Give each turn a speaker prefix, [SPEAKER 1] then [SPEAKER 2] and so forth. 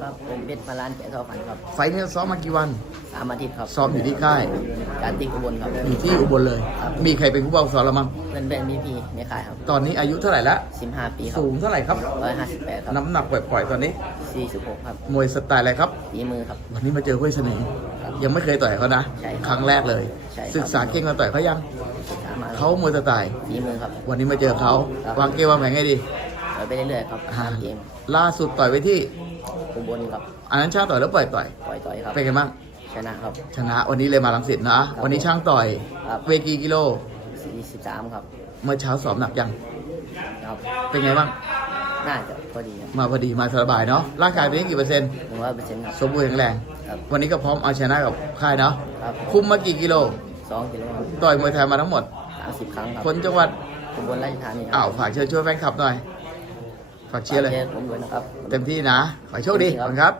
[SPEAKER 1] ครับผมเพชรพลานแก่ทอฝันครับ
[SPEAKER 2] ไฟล์นี้ซ้อมมากี่วัน
[SPEAKER 1] สามอาทิตย์ครับ
[SPEAKER 2] ซ้อมอยู่ที่ค่าย
[SPEAKER 1] การติกอุบลครับ
[SPEAKER 2] อยู่ที่อุบลเลยมีใครเป็นผู้บังคับสอนเรามั้ง
[SPEAKER 1] เพื่อนเป็นมีพีในค่ายครับ
[SPEAKER 2] ตอนนี้อายุเท่าไหร่ละ
[SPEAKER 1] สิบห้าปีครับ
[SPEAKER 2] สูงเท่าไหร่ครับ
[SPEAKER 1] ร้อยห้าสิบแปดครับ
[SPEAKER 2] น้ำหนักปล่อยๆตอนนี้
[SPEAKER 1] สี่สิบหกครับ
[SPEAKER 2] มวยสไตล์อะไรครับ
[SPEAKER 1] ฝีมือครับ
[SPEAKER 2] วันนี้มาเจอห้วยเสน่ห์ยังไม่เคยต่อยเขานะ
[SPEAKER 1] ใช่ครับ
[SPEAKER 2] ครั้งแรกเลย
[SPEAKER 1] ใช่ครับ
[SPEAKER 2] ศึกษาเก่งมาต่อยเขายัง
[SPEAKER 1] ศึกษามา
[SPEAKER 2] เขามวยสไตล์
[SPEAKER 1] ฝีมือครับ
[SPEAKER 2] วันนี้มาเจอเขา
[SPEAKER 1] ครับ
[SPEAKER 2] วางเกมวางแผนให้ดี
[SPEAKER 1] ต่อยไปเรื่อยๆครับ
[SPEAKER 2] อ่า
[SPEAKER 1] ตามเกม
[SPEAKER 2] ล่าสุดต่อยไปที่
[SPEAKER 1] อุบลครับ
[SPEAKER 2] อันนั้นช่างต่อยแล้วปล่อยต่อย
[SPEAKER 1] ปล่อยต่อยครับ
[SPEAKER 2] เป็นไงบ้าง
[SPEAKER 1] ชนะครับ
[SPEAKER 2] ชนะวันนี้เลยมาลังสิตนะ
[SPEAKER 1] ครับ
[SPEAKER 2] วันนี้ช่างต่อย
[SPEAKER 1] ครับ
[SPEAKER 2] เวกีกิโล
[SPEAKER 1] สี่สิบสามครับ
[SPEAKER 2] เมื่อเช้าสอบหนักยัง
[SPEAKER 1] ครับ
[SPEAKER 2] เป็นไงบ้าง
[SPEAKER 1] น่าจะพอดีครับ
[SPEAKER 2] มาพอดีมาสบายเนาะร่างกายเป็นยังกี่เปอร์เซ็นต์
[SPEAKER 1] หนึ่งร้อยเปอร์เซ็นต์ครับ
[SPEAKER 2] สมบูรณ์แข็งแรง
[SPEAKER 1] ครับ
[SPEAKER 2] วันนี้ก็พร้อมเอาชนะกับค่ายเนาะ
[SPEAKER 1] ครับ
[SPEAKER 2] คุมมากี่กิโล
[SPEAKER 1] สองกิโลครับ
[SPEAKER 2] ต่อยมวยไทยมาทั้งหมด
[SPEAKER 1] สามสิบครั้งครับ
[SPEAKER 2] คนจังหวัด
[SPEAKER 1] อุบลราชธานีค
[SPEAKER 2] อ้า
[SPEAKER 1] รั
[SPEAKER 2] วฝากเชิญช่วยแฟนคลับหน่อย ฝากเชียร์เลยเต็มที่นะ ขอโชคดีครับ